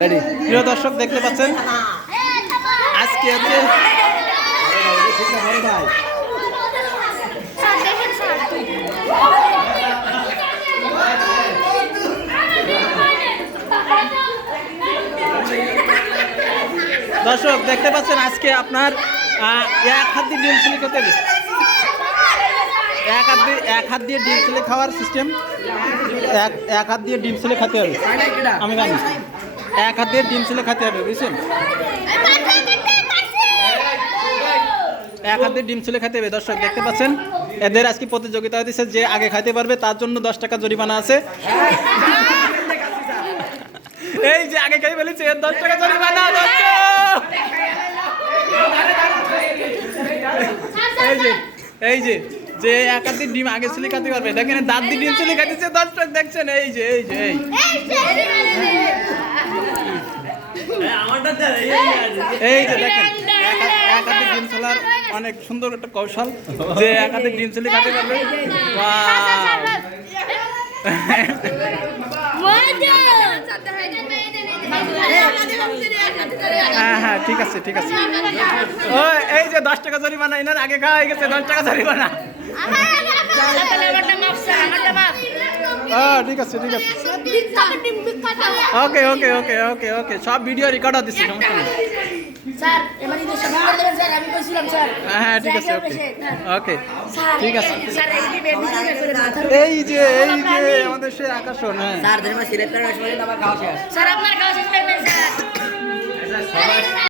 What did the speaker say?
প্রিয় দর্শক দেখতে পাচ্ছেন আজকে হচ্ছে দর্শক দেখতে পাচ্ছেন আজকে আপনার এক হাত দিয়ে ডিম চিলি খেতে হবে। এক হাত দিয়ে ডিম চিলি খাওয়ার সিস্টেম। এক হাত দিয়ে ডিম চিলি খেতে হবে। আমি জানি এক হাত দিয়ে ডিম চিলি খেতে হবে, বুঝছেন? এক হাত দিয়ে ডিম চিলি খেতে হবে। দর্শক দেখতে পাচ্ছেন এদের আজকে প্রতিযোগিতা হয়েছে, যে আগে খাইতে পারবে তার জন্য 10 টাকা জরিমানা আছে। এই যে আগে খাই বলেছে 10 টাকা জরিমানা। এই যে যে এক হাত দিয়ে ডিম আগে চিলি খেতে পারবে, দেখেন দাঁত দিয়ে ডিম চিলি খাইতেছে। দর্শক দেখছেন এই যে দেখেন এক হাতে ডিম ছোলার অনেক সুন্দর একটা কৌশল, যে এক হাতে ডিম চিলি খেতে পারবে। হ্যাঁ ঠিক আছে ও এই যে 10 টাকা জরিমানা, এনার আগে খাওয়া হয়ে গেছে 10 টাকা জরিমানা। ঠিক আছে ওকে সব ভিডিও রেকর্ড দিচ্ছি, সমস্যা নেই। হ্যাঁ ঠিক আছে ওকে ঠিক আছে। এই যে আমাদের সে আকর্ষণ। হ্যাঁ